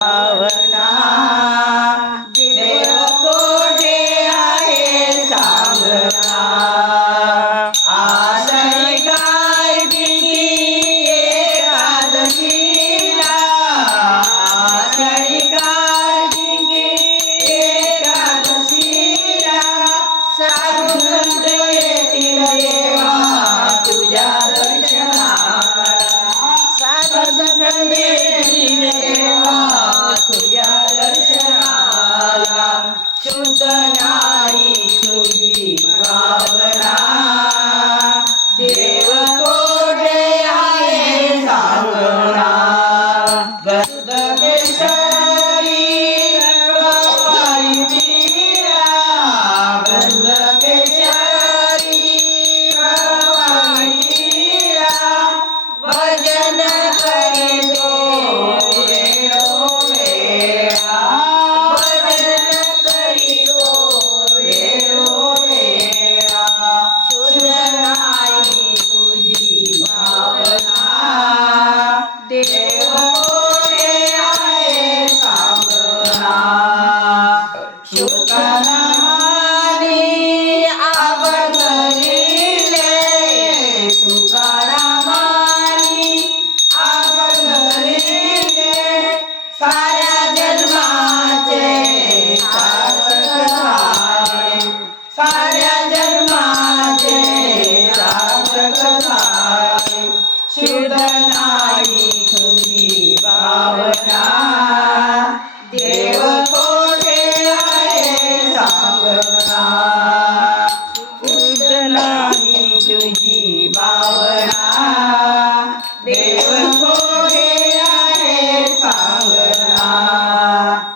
भावना देव कोठे आहे सांगना Yeah. नाही तुझी भावना देव कोठे आहे सांगना शुकना मानी देव कोठे आहे सांगना नाही तुझी भावना.